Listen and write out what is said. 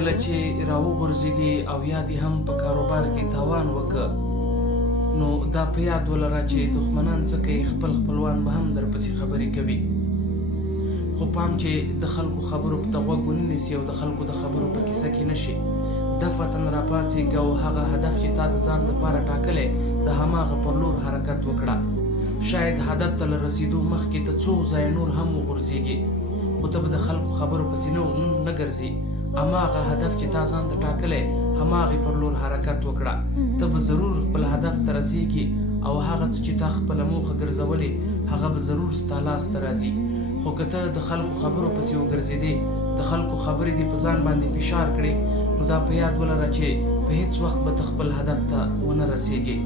کله چې راوغورځېږې او یا دې هم په کاروبار کې تاوان وکړه، نو دا په یاد ولره چې دښمنان څه کوي، خپل خپلوان به هم درپسې خبرې کوي. خو پام چې د خلکو خبرو ته غوږ ونه نیسي او د خلکو د خبرو په کیسه کې نه شي. دفتن راپاڅېږه او هغه هدف چې تا د ځان لپاره ټاکلی د هماغه پر لور حرکت وکړه. شاید هدف ته له رسېدو مخکې ته څو ځایه نور هم وغورځېږي، خو ته به د خلکو خبرو پسې نه ګرځې. هماغه هدف چې تا ځان ته ټاکلی هماغې پر لور حرکت وکړه. ته به ضرور خپل هدف ته رسېږي او هغه څه چې تا خپله موخه ګرځولې هغه به ضرور ستا لاسته راځي. خو که ته د خلکو خبرو پسې وګرځېدې، د خلکو خبرې دې په ځان باندې فشار کړې، نو دا په یاد ولره چې په هیڅ وخت به ته خپل هدف ته ونه رسېږې.